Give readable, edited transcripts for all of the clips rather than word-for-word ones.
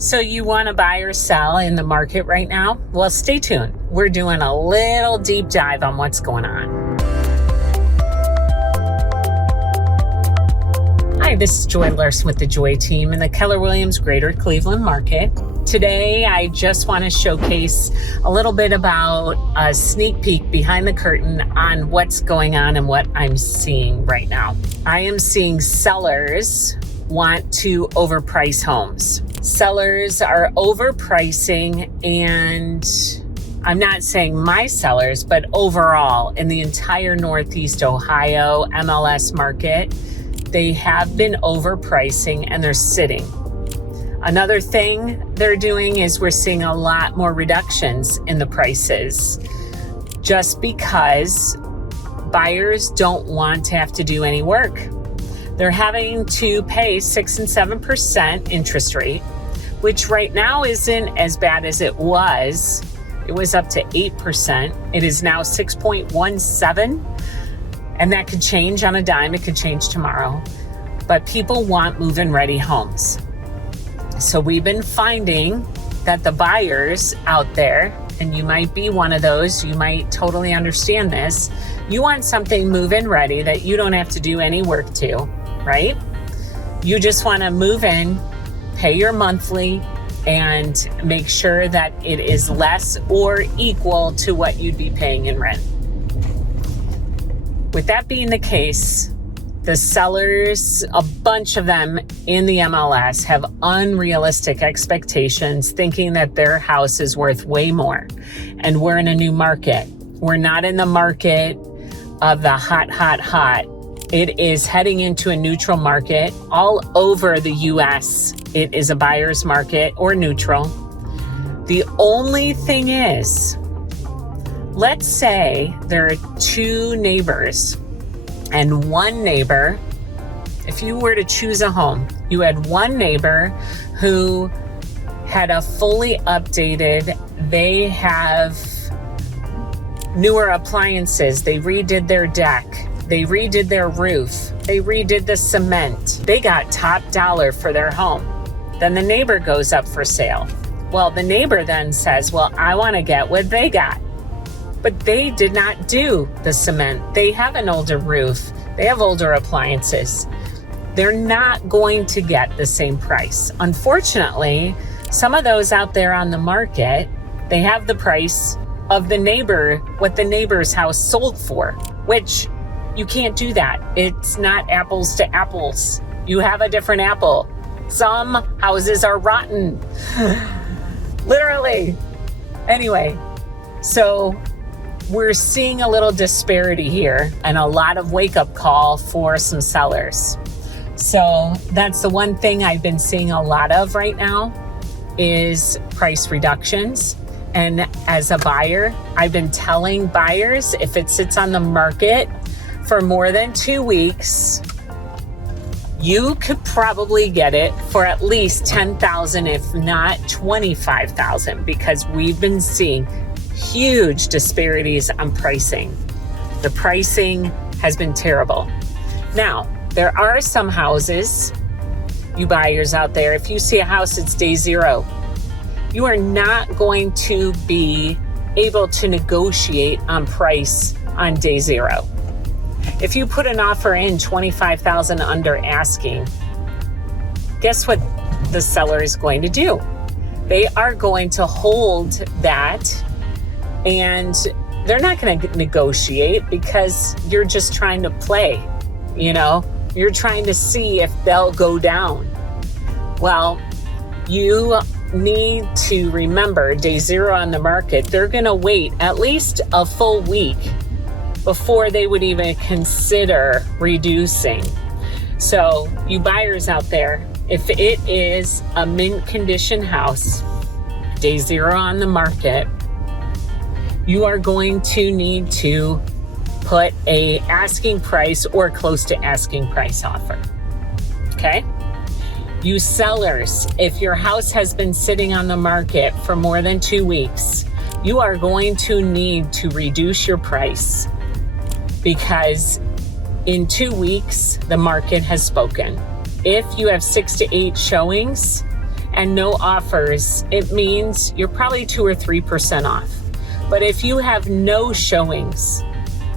So you want to buy or sell in the market right now? Well, stay tuned. We're doing a little deep dive on what's going on. Hi, this is Joy Larson with the Joy team in the Keller Williams Greater Cleveland market. Today, I just want to showcase a little bit about a sneak peek behind the curtain on what's going on and what I'm seeing right now. I am seeing sellers want to overprice homes. Sellers are overpricing, and I'm not saying my sellers, but overall in the entire Northeast Ohio MLS market, they have been overpricing and they're sitting. Another thing they're doing is we're seeing a lot more reductions in the prices just because buyers don't want to have to do any work. They're having to pay 6 and 7% interest rate, which right now isn't as bad as it was. It was up to 8%. It is now 6.17%. And that could change on a dime. It could change tomorrow. But people want move-in ready homes. So we've been finding that the buyers out there, and you might be one of those, you might totally understand this. You want something move-in ready that you don't have to do any work to, right? You just want to move in, pay your monthly, and make sure that it is less or equal to what you'd be paying in rent. With that being the case, the sellers, a bunch of them in the MLS, have unrealistic expectations, thinking that their house is worth way more. And we're in a new market. We're not in the market of the hot. It is heading into a neutral market. All over the US, it is a buyer's market or neutral. The only thing is, let's say there are two neighbors, and one neighbor, if you were to choose a home, you had one neighbor who had a fully updated, they have newer appliances, they redid their deck, they redid their roof, they redid the cement, they got top dollar for their home. Then the neighbor goes up for sale. Well, the neighbor then says, well, I want to get what they got. But they did not do the cement. They have an older roof. They have older appliances. They're not going to get the same price. Unfortunately, some of those out there on the market, they have the price of the neighbor, what the neighbor's house sold for, which you can't do that. It's not apples to apples. You have a different apple. Some houses are rotten. Literally. Anyway, so we're seeing a little disparity here and a lot of wake-up call for some sellers. So that's the one thing I've been seeing a lot of right now is price reductions. And as a buyer, I've been telling buyers if it sits on the market for more than 2 weeks, you could probably get it for at least $10,000, if not $25,000, because we've been seeing huge disparities on pricing. The pricing has been terrible. Now, there are some houses, you buyers out there, if you see a house, it's day zero. You are not going to be able to negotiate on price on day zero. If you put an offer in $25,000 under asking, guess what the seller is going to do? They are going to hold that, and they're not going to negotiate because you're just trying to play, you're trying to see if they'll go down. Well, you need to remember day zero on the market, they're going to wait at least a full week before they would even consider reducing. So you buyers out there, if it is a mint condition house, day zero on the market, you are going to need to put a asking price or close to asking price offer. Okay? You sellers, if your house has been sitting on the market for more than 2 weeks, you are going to need to reduce your price, because in 2 weeks, the market has spoken. If you have 6 to 8 showings and no offers, it means you're probably 2 or 3% off. But if you have no showings,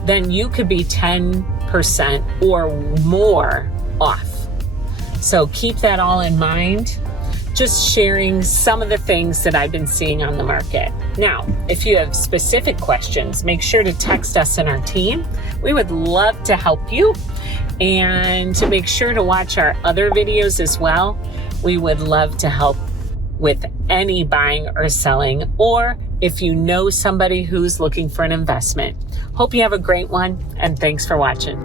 then you could be 10% or more off. So keep that all in mind. Just sharing some of the things that I've been seeing on the market. Now, if you have specific questions, make sure to text us and our team. We would love to help you, and to make sure to watch our other videos as well. We would love to help with any buying or selling, or if you know somebody who's looking for an investment. Hope you have a great one, and thanks for watching.